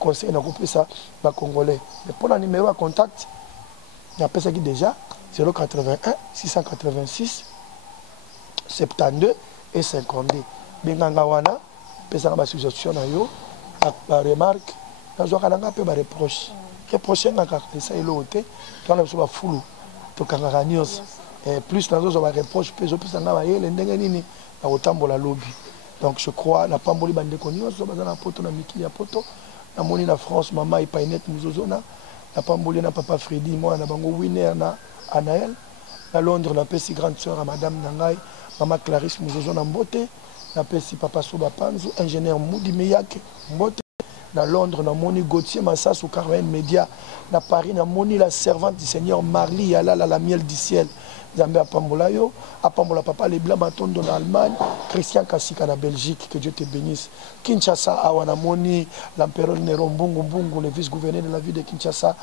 conseil n'a coupé ça les Congolais. Mais pour le numéro à contact, il y a qui déjà 081 686 72 et 52. Benganga wana, pesa ma suggestion na yo, la remarque, na zo kana pe ba reproche. Reproche ngaka ça elote, to na so ba fulu, to kanga nyos. Et plus na zo ba reproche pe zo pesa ngaba yele ndenge nini na otambola lobby. Donc je crois na pamboli bande konyo so bazana poto na miki ya poto na moni na France mama ipainet muzozona na pamboli na papa Freddy moi na bango winner na Anaël na Londres na pesi grande sœur à madame Nangai mama Clarisse muzozona mbote na pesi papa Soba Panzu ingénieur Moudi Meyak mbote na Londres na moni Gauthier Massasu Carmen Média na Paris na moni la servante du Seigneur Marly Yala la miel du ciel Zambé apambola yo, apambola papa les blancs batondo en Allemagne, Christian Kassika en Belgique, que Dieu te bénisse. Kinshasa, Awanamoni, l'empereur Néron Mbungu Mbungu, le vice-gouverneur de la ville de Kinshasa,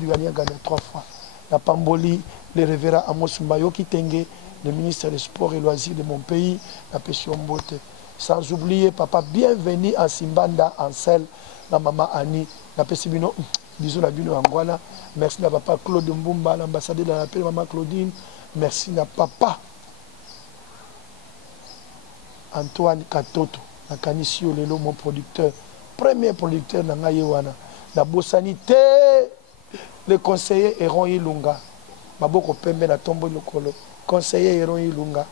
lui a gagné 3 fois. La Pamboli, le révérend Amos Mbayo Kitenge, le ministre des Sports et Loisirs de mon pays, la Pession Mbote. Sans oublier, papa, bienvenue à Simbanda, en Sel, la maman Annie, la Pessibino. Bisous la Bino Angola. Merci à papa Claude Mbumba, l'ambassadeur de la paix, maman Claudine. Merci à papa Antoine Katoto, na Kanisio Lelo, mon producteur, premier producteur dans Ngayewana. La Bossanité, le conseiller Eron Ilunga. Maboko Pembe na Tombo Lokolo. Conseiller Eron Ilunga.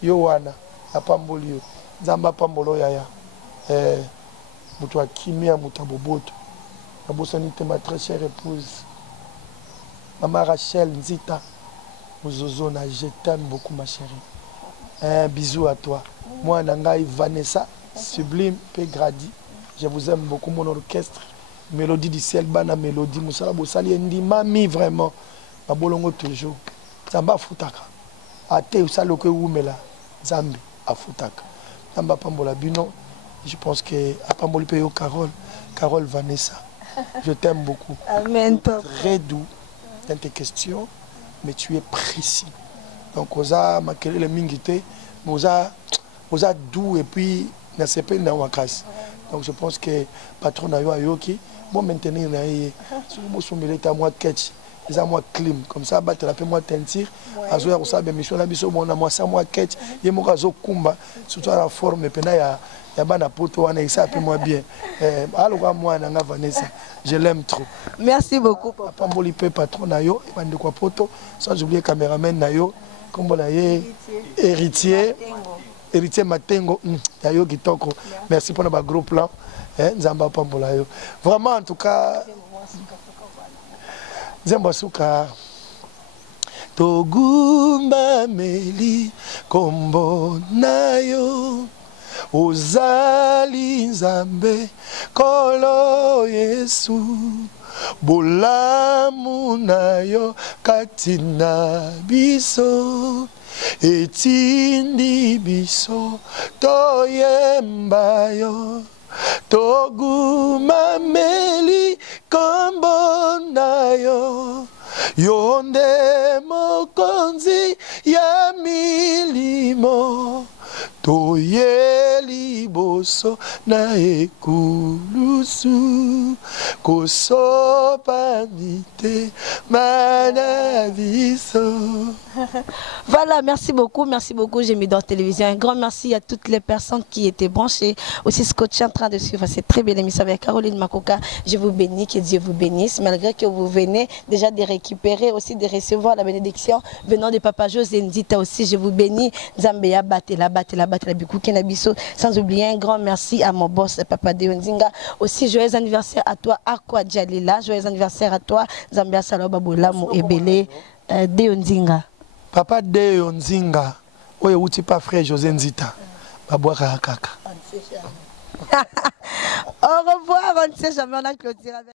Yowana, la Pambolio. Zamba Pambolo Yaya. Moutoua Kimia Moutaboboto. La Bossanité, ma très chère épouse. Maman Rachel Nzita. Muzozona, je t'aime beaucoup ma chérie. Un bisou à toi. Moi, Nangai Vanessa, Sublime, P. Grady. Je vous aime beaucoup, mon orchestre. Mélodie du ciel, Bana Mélodie, Moussala Boussali, Ndi, Mami, vraiment. Babolongo toujours. Zamba Futaka. Ate Usaloke Oumela. Zambi, à Futaka. Zamba Pambola Bino. Je pense que à Pamboli Peyo Carole Vanessa. Je t'aime beaucoup. Amen. Très doux dans tes questions, mais tu es précis. Donc, osa makelele mingite, mais osa doux et puis na sepe na wakas. Donc, je pense que patron na yo ayoki, bon maintenir na ye, si vous soumez ta moi catch, les à moi clim, comme ça battre la paix moi tentir, azoya osa be mission la biso mon moi ça moi catch, ye mo kazo kumba, surtout à la forme et pena ya bana poto wana ça peu moi bien. Alors moi nanga Vanessa, je l'aime trop. Merci beaucoup papa. Pamboli pe patron na yo, et bande quoi poto, sans oublier caméraman na yo. Comme on a héritier Matengo, Yayo Kitoko. Merci pour notre gros plan. Nzamba Pambolayo. Vraiment, en tout cas, Zembasuka. Togumba Meli, Kombo Nayo, Ozali Nzambe, Kolo Yesu. Bolamu na yo katina biso etindi biso toyemba yo togumameli kombo na yo yonde mokonzi ya milimo toyeli boso na ekulusu kosopanite manaviso. Voilà, merci beaucoup, j'ai mis dans télévision. Un grand merci à toutes les personnes qui étaient branchées, aussi scotchées en train de suivre cette très belle émission avec Caroline Makoka. Je vous bénis, que Dieu vous bénisse, malgré que vous venez déjà de récupérer, aussi de recevoir la bénédiction venant de Papa José Ndita aussi. Je vous bénis, Zambéa, Batela, sans oublier un grand merci à mon boss, Papa Deonzinga. Aussi, joyeux anniversaire à toi, Aqua Djalila. Joyeux anniversaire à toi, Zambia Saloba Boulamu Ebele Deonzinga. Papa Deonzinga, oye uti pas frère José Nzita. Babouaka kaka. Au revoir, on ne sait jamais, on a clôturé avec.